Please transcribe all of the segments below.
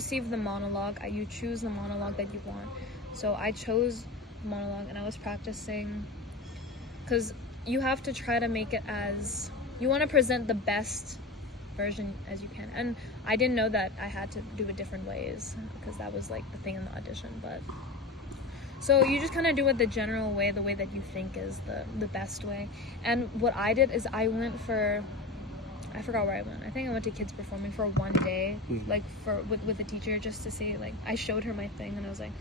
receive the monologue, you choose the monologue that you want. So I chose monologue, and I was practicing, because you have to try to make it as, you want to present the best version as you can. And I didn't know that I had to do it different ways, because that was like the thing in the audition. But so you just kind of do it the general way, the way that you think is the best way. And what I did is I went for, I forgot where I went. I think I went to Kids Performing for one day, like with the teacher, just to see, like, I showed her my thing and I was like,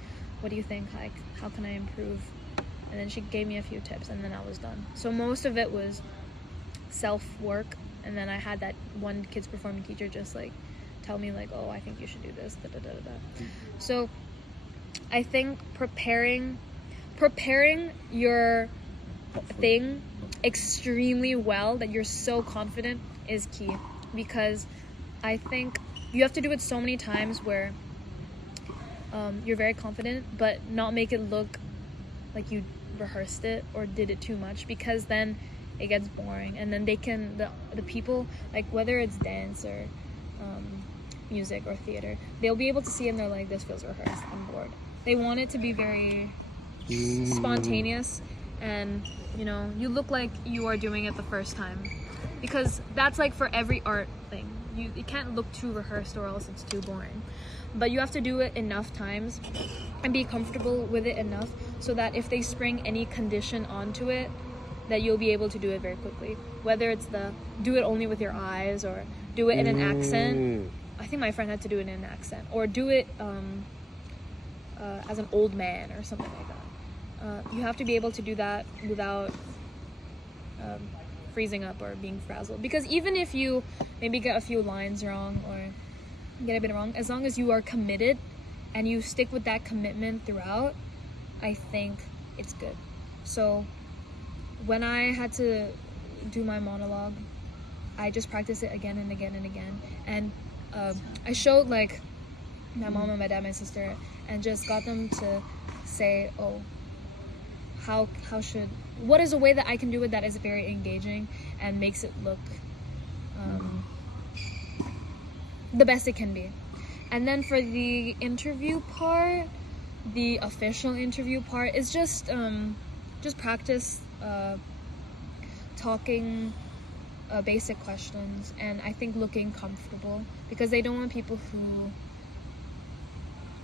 what do you think? Like, how can I improve? And then she gave me a few tips, and then I was done. So most of it was self-work, and then I had that one Kids Performing teacher just like tell me like, oh, I think you should do this, da da da da. So I think preparing your thing extremely well, that you're so confident, is key, because I think you have to do it so many times where you're very confident, but not make it look like you rehearsed it or did it too much, because then it gets boring, and then they can, the people, like whether it's dance or music or theater, they'll be able to see it and they're like, this feels rehearsed, I'm bored. They want it to be very spontaneous, and you know, you look like you are doing it the first time, because that's like for every art thing, it can't look too rehearsed or else it's too boring. But you have to do it enough times and be comfortable with it enough so that if they spring any condition onto it, that you'll be able to do it very quickly. Whether it's do it only with your eyes, or do it in an accent. I think my friend had to do it in an accent, or do it as an old man or something like that. You have to be able to do that without freezing up or being frazzled, because even if you maybe get a few lines wrong or get a bit wrong, as long as you are committed and you stick with that commitment throughout, I think it's good. So when I had to do my monologue, I just practiced it again and again and again, and I showed like my mom and my dad, my sister, and just got them to say, oh, what is a way that I can do it that is very engaging and makes it look the best it can be. And then for the interview part, the official interview part, is just practice talking basic questions, and I think looking comfortable, because they don't want people who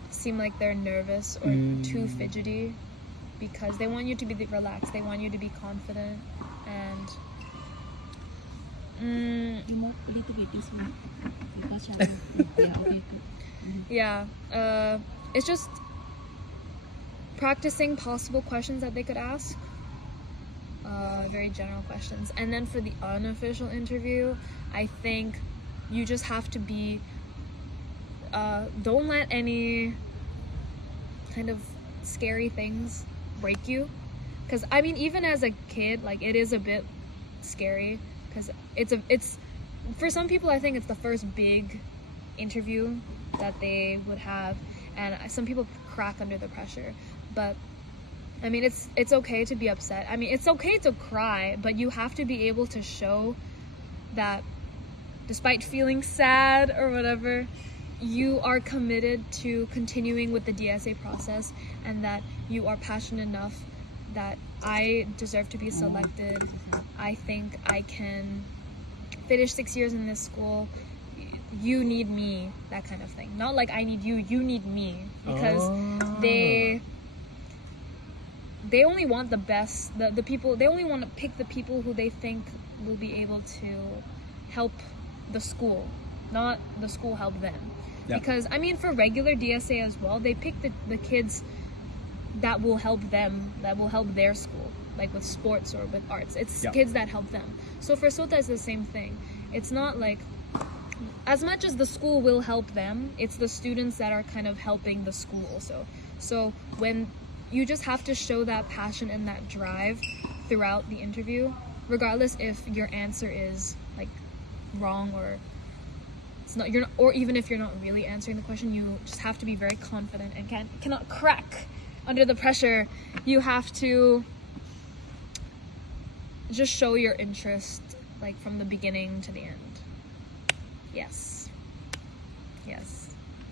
seem like they're nervous or too fidgety, because they want you to be relaxed, they want you to be confident, and yeah, it's just practicing possible questions that they could ask, very general questions. And then for the unofficial interview, I think you just have to be, don't let any kind of scary things break you, because I mean, even as a kid, like, it is a bit scary, because it's for some people, I think it's the first big interview that they would have, and some people crack under the pressure. But I mean, it's okay to be upset. I mean, it's okay to cry, but you have to be able to show that despite feeling sad or whatever, you are committed to continuing with the DSA process, and that you are passionate enough that I deserve to be selected. I think I can finish 6 years in this school. You need me, that kind of thing. Not like I need you, you need me, because they only want the best, the people, they only want to pick the people who they think will be able to help the school, not the school help them. Yeah. Because I mean, for regular DSA as well, they pick the kids that will help them, that will help their school, like with sports or with arts. It's kids that help them. So for SOTA, it's the same thing. It's not like, as much as the school will help them, it's the students that are kind of helping the school also. So when you just have to show that passion and that drive throughout the interview, regardless if your answer is like wrong or it's not, or even if you're not really answering the question, you just have to be very confident and cannot crack under the pressure. You have to just show your interest, like, from the beginning to the end. Yes.